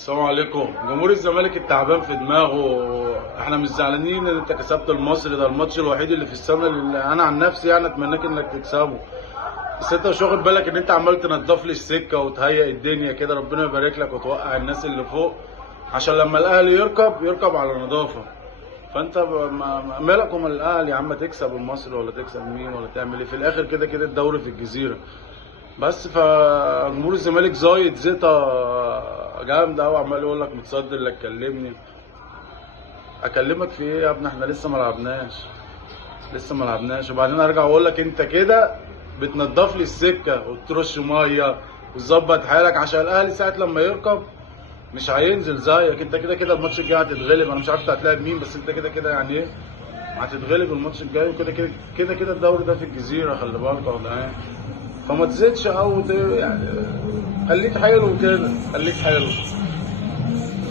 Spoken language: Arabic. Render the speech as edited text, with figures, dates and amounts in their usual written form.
السلام عليكم. جمهور الزمالك التعبان في دماغه. احنا مش زعلانين ان انت كسبت المصري، ده الماتش الوحيد اللي في السنه اللي انا عن نفسي يعني اتمناك انك تكسبه. بس انت مش واخد بالك ان انت عمال تنضف لي السكه وتهيئ الدنيا كده، ربنا يبارك لك وتوقع الناس اللي فوق عشان لما الاهلي يركب على نظافه. فانت مالك ومال الاهلي يا عم؟ تكسب المصري ولا تكسب مين ولا تعمل ايه؟ في الاخر كده كده الدوري في الجزيره. بس فجمهور الزمالك زايد زيطه جامده قوي، عمال يقول لك متصدر لا تكلمني. اكلمك في ايه يا ابني؟ احنا لسه ما لعبناش، وبعدين ارجع اقول لك انت كده بتنضف لي السكه وترش ميه وتظبط حالك عشان الاهلي ساعه لما يركب مش هينزل زيك. انت كده كده الماتش الجاي هتتغلب، انا مش عارف انت هتلاعب مين، بس انت كده كده يعني ايه هتتغلب الماتش الجاي. وكده كده كده كده الدوري ده في الجزيره، خلي بالك يا جدعان. فما تزيدش قوي يعني، خليك حلو كده، خليك حلو.